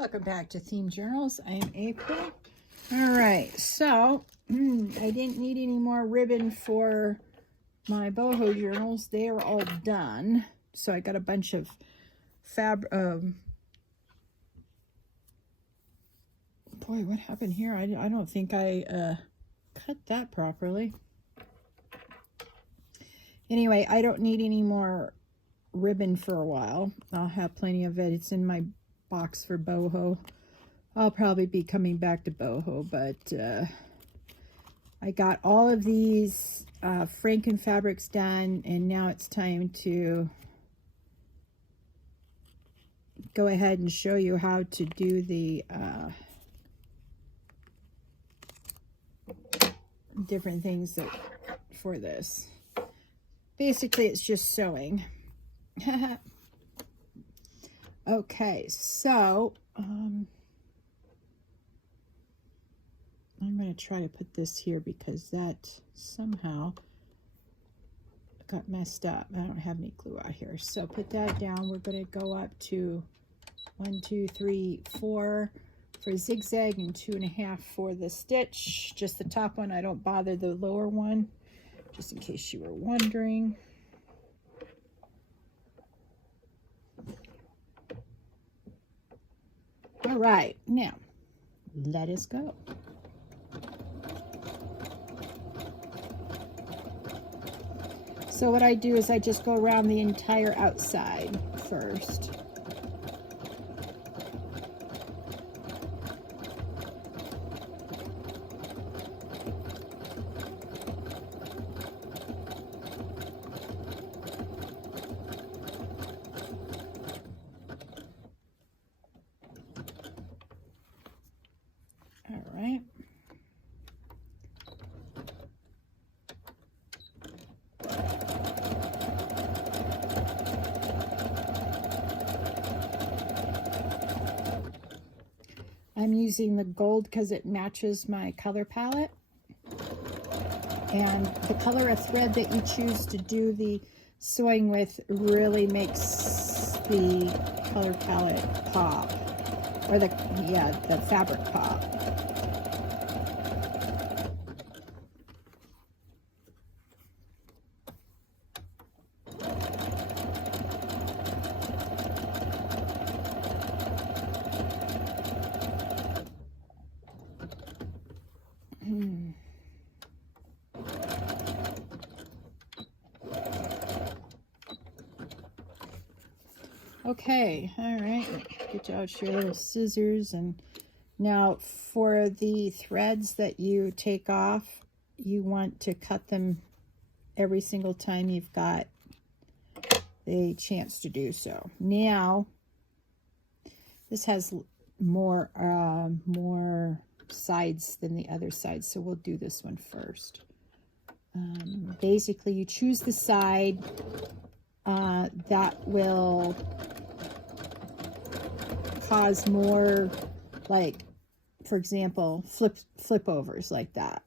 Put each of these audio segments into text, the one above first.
Welcome back to Themed Journals. I am April. All right, so I didn't need any more ribbon for my boho journals. They are all done. So I got a bunch of boy, what happened here? I don't think I cut that properly. Anyway, I don't need any more ribbon for a while. I'll have plenty of it. It's in my box for boho. I'll probably be coming back to boho, but I got all of these Fraken-Fabrics done, and now it's time to go ahead and show you how to do the different things that for this. Basically, it's just sewing. Okay, so I'm going to try to put this here because that somehow got messed up. I don't have any glue out here. So put that down. We're going to go up to 1, 2, 3, 4 for zigzag and 2.5 for the stitch. Just the top one. I don't bother the lower one, just in case you were wondering. All right, now let us go. So what I do is I just go around the entire outside first. All right. I'm using the gold because it matches my color palette. And the color of thread that you choose to do the sewing with really makes the color palette pop. Or the fabric pop. Okay, all right, get out your little scissors. And now for the threads that you take off, you want to cut them every single time you've got a chance to do so. Now, this has more sides than the other side, so we'll do this one first. Basically, you choose the side that will cause more, like, for example, flip overs like that.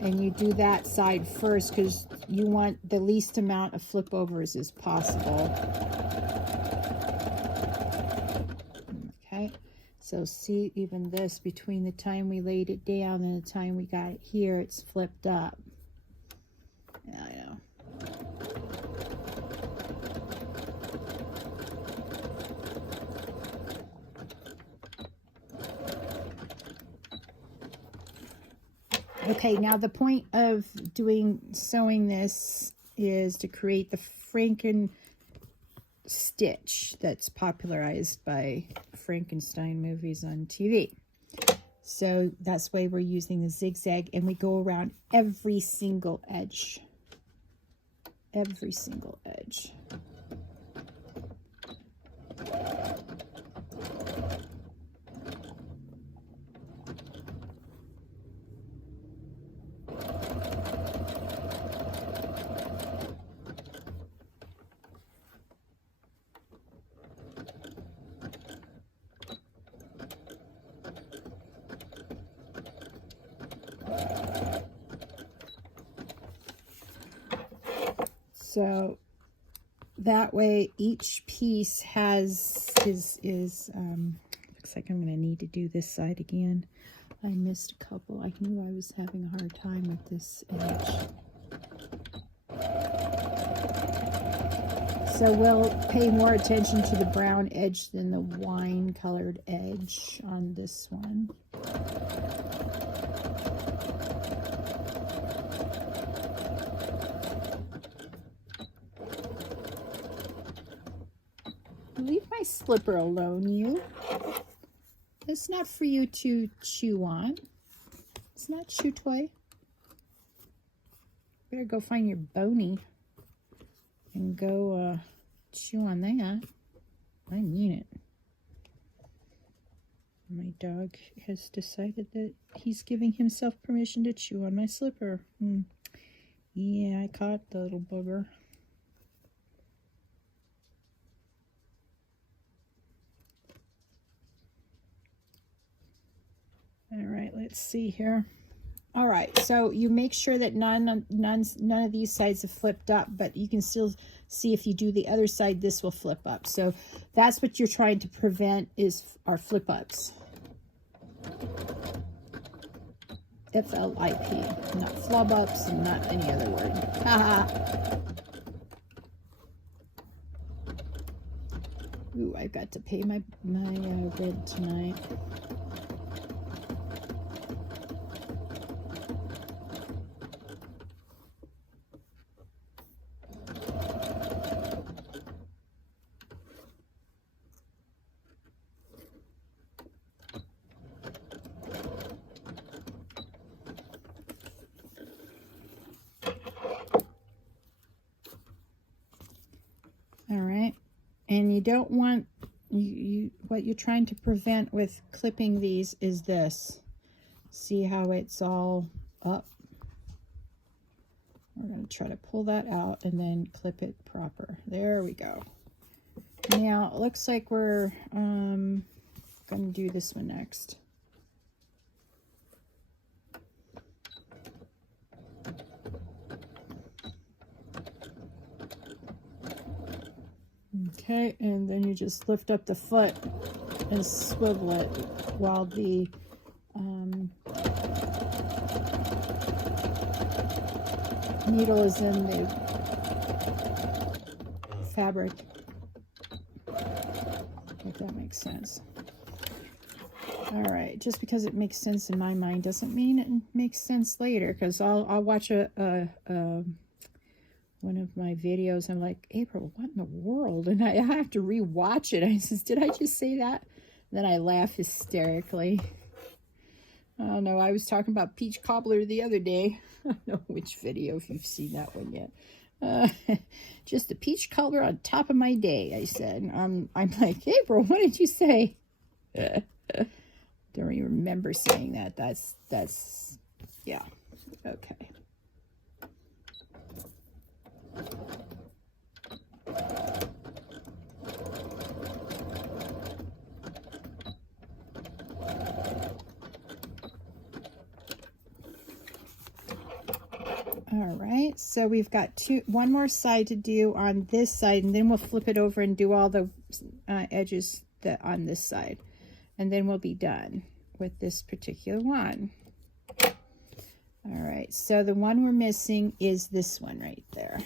And you do that side first because you want the least amount of flip overs as possible. Okay, so see, even this, between the time we laid it down and the time we got it here, it's flipped up. Yeah, I know. Okay, now the point of sewing this is to create the Franken stitch that's popularized by Frankenstein movies on TV. So that's why we're using the zigzag, and we go around every single edge. Every single edge. So that way each piece has looks like I'm going to need to do this side again. I missed a couple. I knew I was having a hard time with this edge. So we'll pay more attention to the brown edge than the wine colored edge on this one. Leave my slipper alone, you. It's not for you to chew on. It's not chew toy. Better go find your bony and go chew on that. I mean it. My dog has decided that he's giving himself permission to chew on my slipper. Yeah, I caught the little booger. All right, let's see here. All right, so you make sure that none of these sides have flipped up, but you can still see if you do the other side, this will flip up. So that's what you're trying to prevent is our flip ups. F-L-I-P, not flub ups and not any other word. Haha. Ooh, I've got to pay my rent tonight. All right, and you don't want, what you're trying to prevent with clipping these is this. See how it's all up? We're going to try to pull that out and then clip it proper. There we go. Now, it looks like we're going to do this one next. Okay, and then you just lift up the foot and swivel it while the needle is in the fabric, if that makes sense. All right, just because it makes sense in my mind doesn't mean it makes sense later, because I'll watch one of my videos. I'm like, April, what in the world? And I have to re-watch it. I says, did I just say that? And then I laugh hysterically. I don't know. I was talking about peach cobbler the other day. I don't know which video, if you've seen that one yet. Just the peach cobbler on top of my day, I said. I'm like, April, what did you say? Don't even remember saying that. That's yeah. Okay. All right, so we've got one more side to do on this side, and then we'll flip it over and do all the edges on this side, and then we'll be done with this particular one. All right, so the one we're missing is this one right there.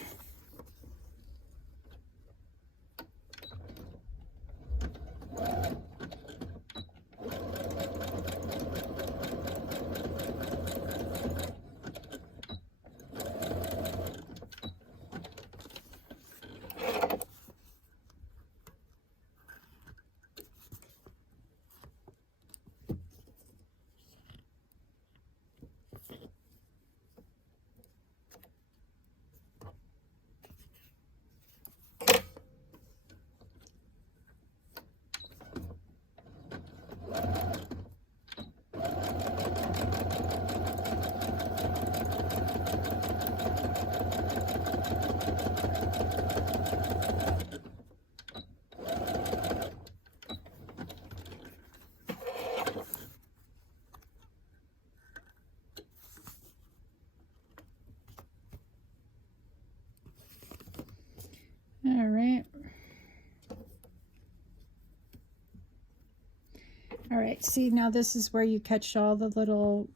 All right, see, now this is where you catch all the little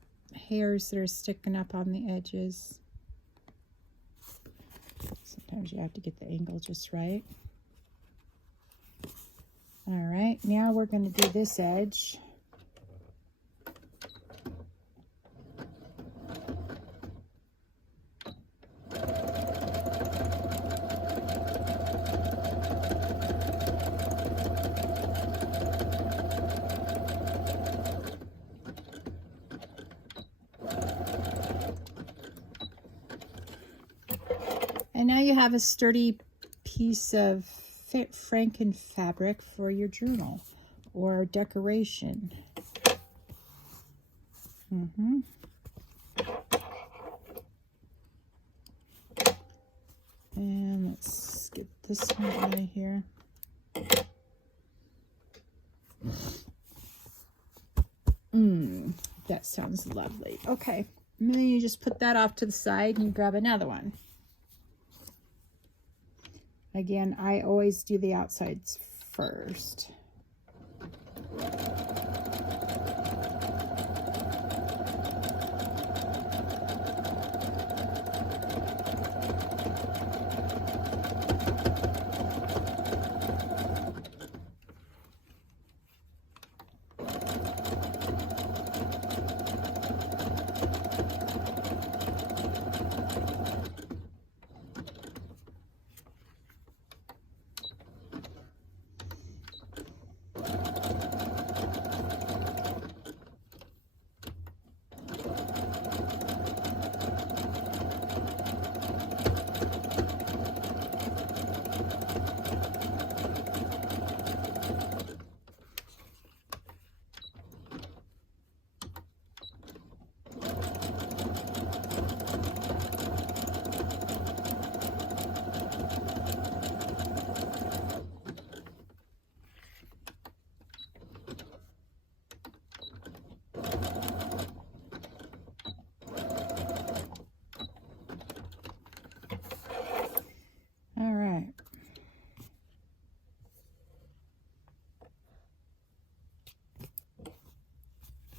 hairs that are sticking up on the edges. Sometimes you have to get the angle just right. All right, now we're going to do this edge. And now you have a sturdy piece of Fraken-Fabric for your journal or decoration. And let's get this one out of here. That sounds lovely. Okay, and then you just put that off to the side and grab another one. Again, I always do the outsides first.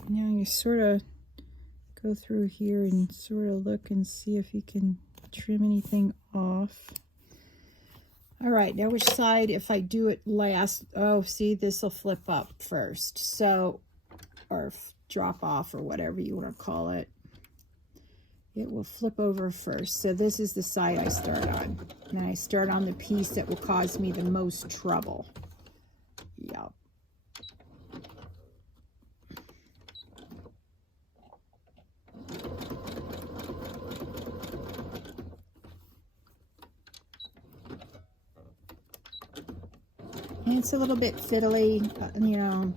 Now you sort of go through here and sort of look and see if you can trim anything off. All right, now which side, if I do it last, oh, see, this will flip up first. So, or drop off or whatever you want to call it. It will flip over first. So this is the side I start on. And I start on the piece that will cause me the most trouble. Yep. And it's a little bit fiddly, you know,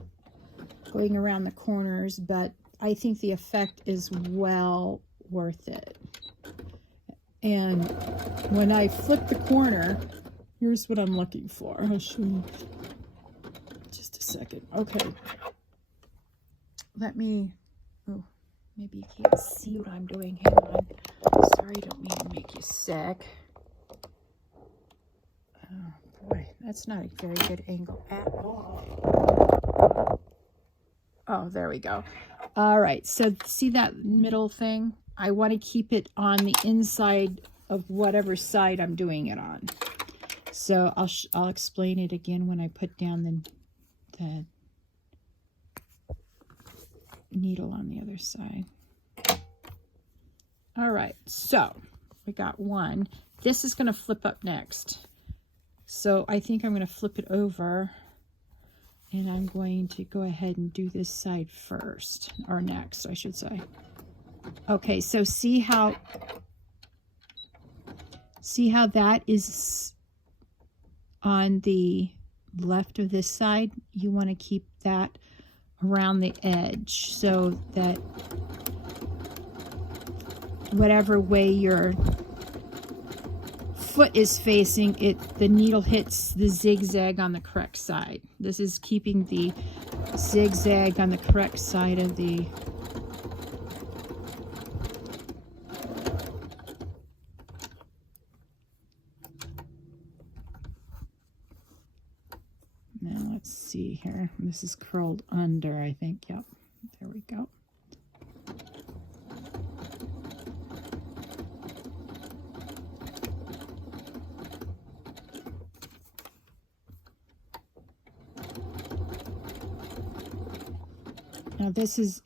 going around the corners, but I think the effect is well worth it. And when I flip the corner, here's what I'm looking for. I'll show you just a second. Okay. Let me, oh, maybe you can't see what I'm doing. Hang on. Sorry, don't mean to make you sick. Oh, boy, that's not a very good angle at all. Oh, there we go. All right, so see that middle thing? I want to keep it on the inside of whatever side I'm doing it on. So I'll explain it again when I put down the needle on the other side. All right, so we got one. This is going to flip up next. So I think I'm going to flip it over, and I'm going to go ahead and do this side first, or next, I should say. Okay, so see how that is on the left of this side? You want to keep that around the edge so that whatever way your foot is facing it, the needle hits the zigzag on the correct side. This is keeping the zigzag on the correct side of the see here. This is curled under, I think. Yep. There we go. Now this is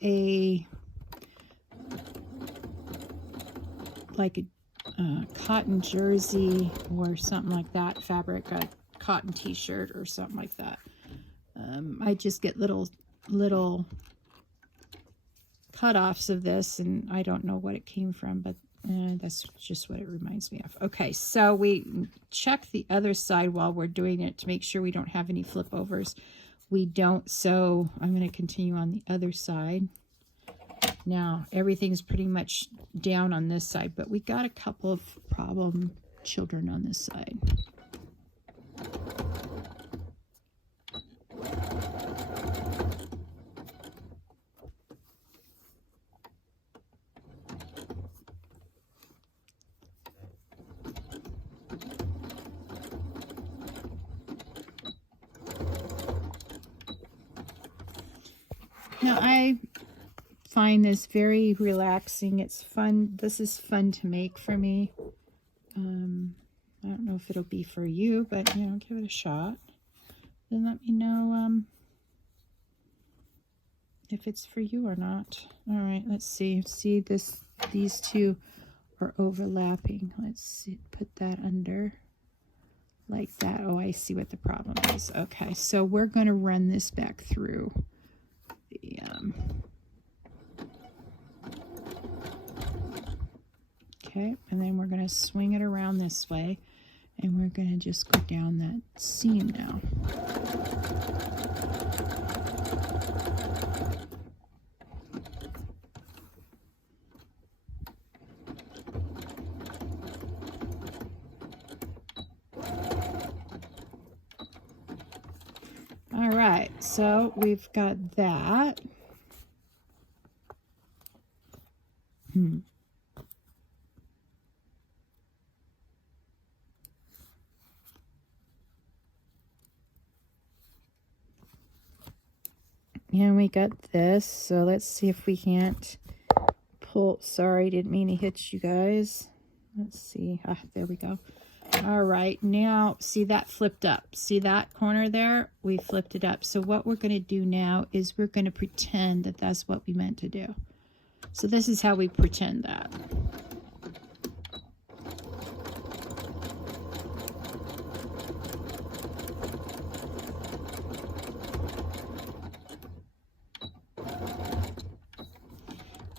like a cotton jersey or something like that fabric, a cotton t-shirt or something like that. I just get little cut-offs of this, and I don't know what it came from, but that's just what it reminds me of. Okay, so we check the other side while we're doing it to make sure we don't have any flip overs. We don't, so I'm going to continue on the other side. Now, everything's pretty much down on this side, but we got a couple of problem children on this side. Now, I find this very relaxing. It's fun. This is fun to make for me. I don't know if it'll be for you, but, you know, give it a shot. Then let me know if it's for you or not. All right, let's see. See, these two are overlapping. Let's see, put that under like that. Oh, I see what the problem is. Okay, so we're going to run this back through the okay, and then we're going to swing it around this way, and we're going to just go down that seam now. All right, so we've got that. And we got this, so let's see if we can't pull. Sorry, didn't mean to hit you guys. Let's see. Ah, there we go. All right, now see that flipped up. See that corner there? We flipped it up. So what we're going to do now is we're going to pretend that that's what we meant to do. So this is how we pretend that.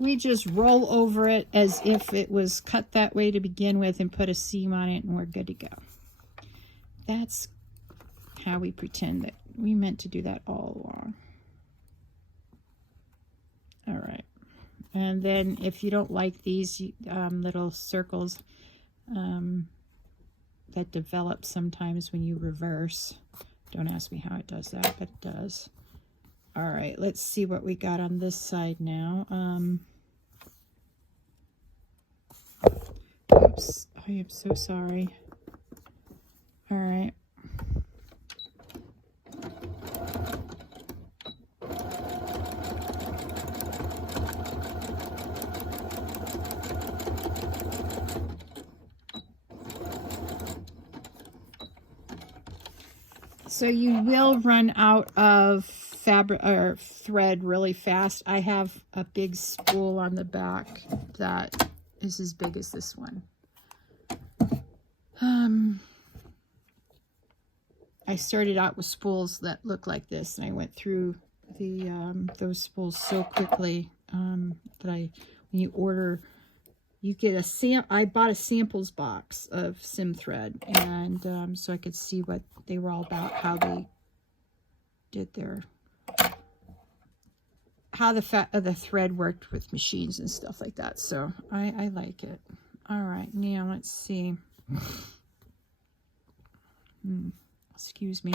We just roll over it as if it was cut that way to begin with and put a seam on it, and we're good to go. That's how we pretend that we meant to do that all along. All right. And then if you don't like these little circles that develop sometimes when you reverse, don't ask me how it does that, but it does. All right, let's see what we got on this side now. Oops, I am so sorry. All right. So you will run out of fabric or thread really fast. I have a big spool on the back that is as big as this one. I started out with spools that look like this, and I went through the those spools so quickly that when you order, you get a I bought a samples box of sim thread, and so I could see what they were all about, how they did how the thread worked with machines and stuff like that. So I like it. All right, now let's see. Excuse me.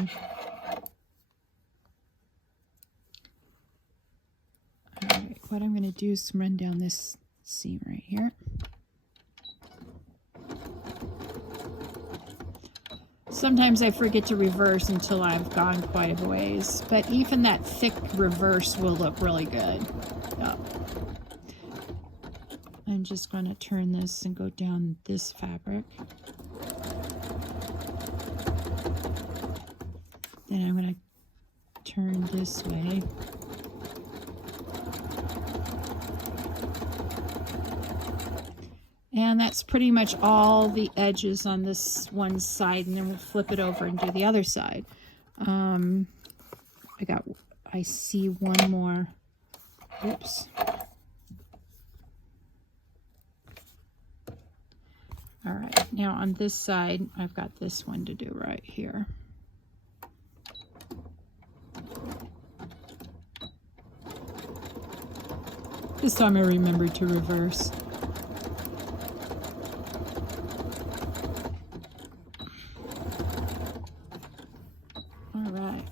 All right, what I'm going to do is run down this seam right here. Sometimes I forget to reverse until I've gone quite a ways, but even that thick reverse will look really good. Yep. I'm just going to turn this and go down this fabric. Then I'm going to turn this way. And that's pretty much all the edges on this one side, and then we'll flip it over and do the other side. I see one more. Oops. All right, now on this side, I've got this one to do right here. This time I remembered to reverse. All right.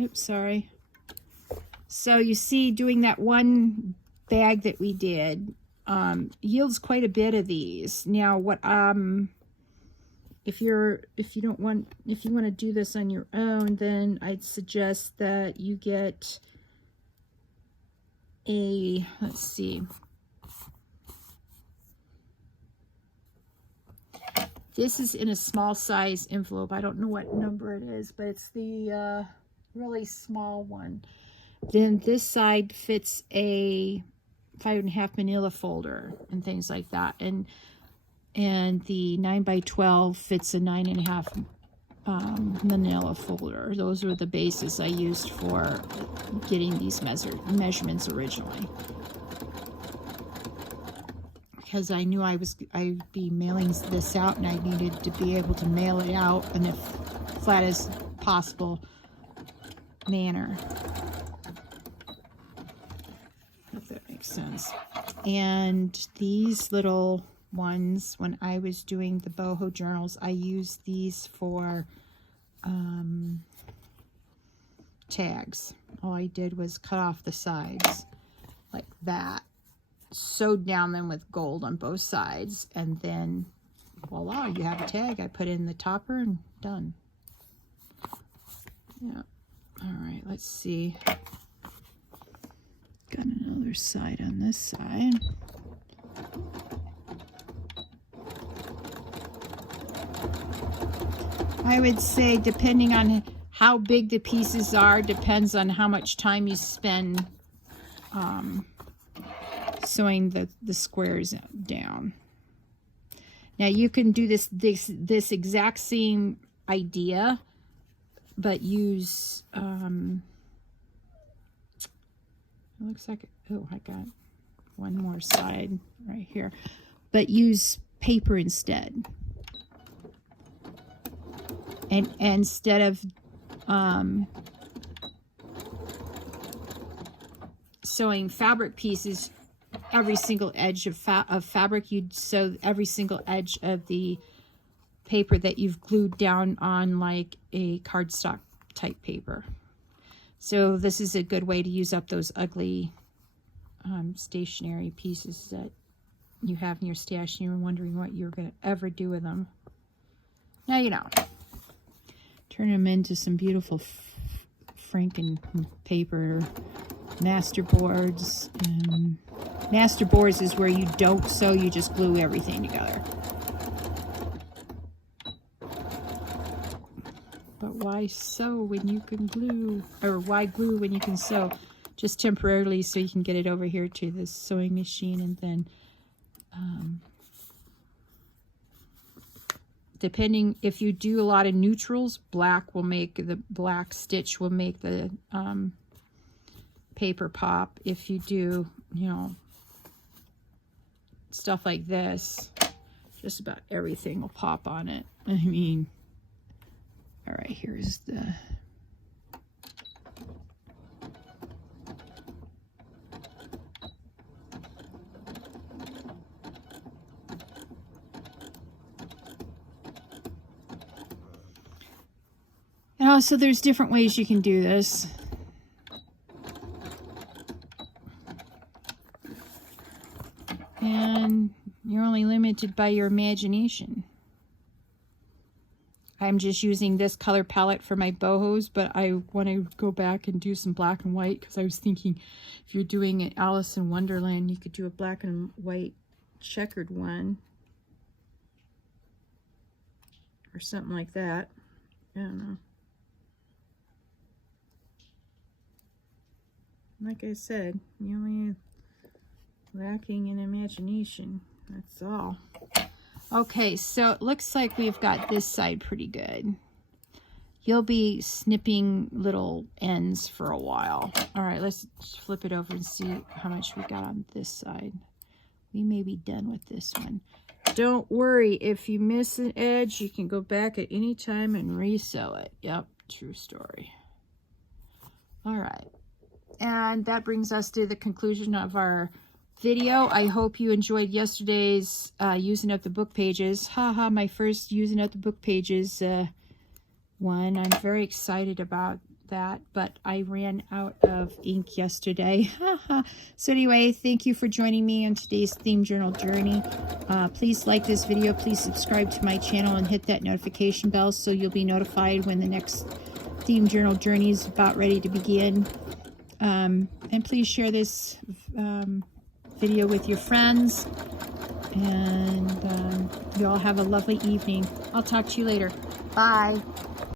Oops, sorry. So you see, doing that one bag that we did yields quite a bit of these. Now, what if you want to do this on your own, then I'd suggest that you get a, let's see, this is in a small size envelope. I don't know what number it is, but it's the really small one. Then this side fits a 5.5 manila folder and things like that, and the 9x12 fits a 9.5 manila folder. Those were the bases I used for getting these measurements originally, because I knew I'd be mailing this out, and I needed to be able to mail it out in a flat as possible manner. If that makes sense. And these little ones, when I was doing the boho journals, I used these for tags. All I did was cut off the sides like that, sewed down them with gold on both sides, and then voila, you have a tag. I put in the topper and done. Yeah. All right, let's see. Got another side on this side. I would say, depending on how big the pieces are, depends on how much time you spend sewing the squares down. Now you can do this exact same idea, but use it looks like, oh, I got one more side right here, but use paper instead. And instead of sewing fabric pieces, every single edge of fabric, you'd sew every single edge of the paper that you've glued down on, like a cardstock type paper. So this is a good way to use up those ugly stationery pieces that you have in your stash and you're wondering what you're going to ever do with them. Now you know. Turn them into some beautiful Franken paper master boards. Master boards is where you don't sew, you just glue everything together. But why sew when you can glue, or why glue when you can sew? Just temporarily, so you can get it over here to the sewing machine, and then depending, if you do a lot of neutrals, black stitch will make the paper pop. If you do, you know, stuff like this, just about everything will pop on it. I mean, all right, here's the so there's different ways you can do this. And you're only limited by your imagination. I'm just using this color palette for my bohos, but I want to go back and do some black and white because I was thinking if you're doing an Alice in Wonderland, you could do a black and white checkered one or something like that. I don't know. Like I said, you only lacking in imagination. That's all. Okay, so it looks like we've got this side pretty good. You'll be snipping little ends for a while. All right, let's flip it over and see how much we got on this side. We may be done with this one. Don't worry, if you miss an edge, you can go back at any time and resew it. Yep, true story. All right. And that brings us to the conclusion of our video. I hope you enjoyed yesterday's using up the book pages. Haha, my first using up the book pages one. I'm very excited about that, but I ran out of ink yesterday. So anyway, thank you for joining me on today's theme journal journey. Please like this video. Please subscribe to my channel and hit that notification bell so you'll be notified when the next theme journal journey is about ready to begin. And please share this video with your friends, and you all have a lovely evening. I'll talk to you later. Bye.